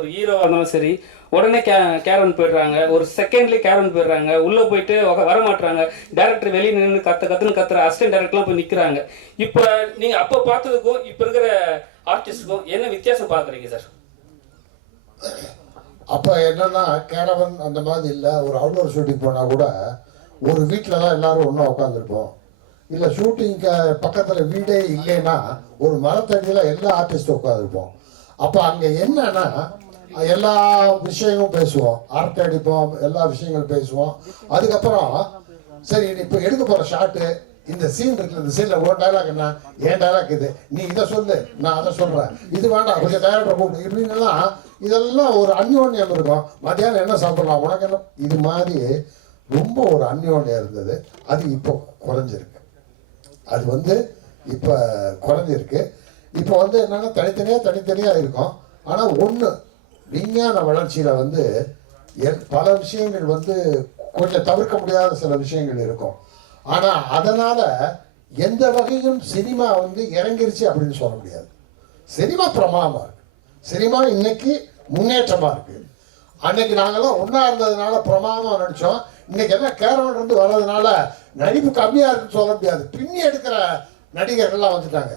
ஒரு ஹீரோவாக இருந்தாலும் சரி உடனே கேரன் போயிடுறாங்க, ஒரு செகண்ட்லேயே கேரன் போயிடுறாங்க, உள்ளே போயிட்டு வர மாட்டுறாங்க. டேரக்டர் வெளியே நின்று கத்துன்னு கத்துற அசிஸ்டன்ட் டேரக்டர்லாம் போய் நிற்கிறாங்க. இப்போ நீங்கள் அப்போ பார்த்ததுக்கும் இப்போ இருக்கிற ஆர்டிஸ்டுக்கும் என்ன வித்தியாசம் பார்க்குறீங்க சார்? அப்போ என்னன்னா கேரவன் அந்த மாதிரி இல்லை. ஒரு அவுட்டோர் ஷூட்டிங் போனால் கூட ஒரு வீட்டில் தான் எல்லாரும் ஒன்றா உட்காந்துருப்போம். இல்லை ஷூட்டிங்க்கு பக்கத்தில் வீடே இல்லைன்னா ஒரு மரத்தடியில் எல்லா ஆர்டிஸ்டும் உட்காந்துருப்போம். அப்போ அங்கே என்னன்னா எல்லா விஷயமும் பேசுவோம், அரட்டை அடிப்போம், எல்லா விஷயங்களும் பேசுவோம். அதுக்கப்புறம் சரி இப்போ எடுக்க போகிற ஷாட்டு இந்த சீன் இருக்கு, இந்த சீனில் ஒரு டைலாக் என்ன, ஏன் டைலாக் இது, நீ இதை சொல்லு, நான் அதை சொல்கிறேன், இது வேண்டாம் கொஞ்சம் டைரக்டரை கூப்பிடு, இப்படின்னுலாம் இதெல்லாம் ஒரு அந்யோன்யம் இருக்கும். மத்தியானம் என்ன சாப்பிடலாம், உனக்கு என்ன, இது மாதிரி ரொம்ப ஒரு அந்யோன்யம் இருந்தது. அது இப்போ குறைஞ்சிருக்கு. அது வந்து இப்போ குறைஞ்சிருக்கு. இப்போ வந்து என்னன்னா தனித்தனியாக இருக்கும். ஆனால் ஒன்று விஞ்ஞான வளர்ச்சியில் வந்து பல விஷயங்கள் வந்து கொஞ்சம் தவிர்க்க முடியாத சில விஷயங்கள் இருக்கும். ஆனால் அதனால் எந்த வகையும் சினிமா வந்து இறங்கிருச்சு அப்படின்னு சொல்ல முடியாது. சினிமா பிரமாதமாக இருக்கு. சினிமா இன்னைக்கு முன்னேற்றமாக இருக்கு. அன்னைக்கு நாங்கள்லாம் ஒன்றா இருந்ததுனால பிரமாதமாக நடித்தோம். இன்னைக்கு என்ன கேரவன் இருந்து வர்றதுனால நடிப்பு கம்மியாக இருக்குன்னு சொல்ல முடியாது. பின்னி எடுக்கிற நடிகர்கள்லாம் வந்துட்டாங்க.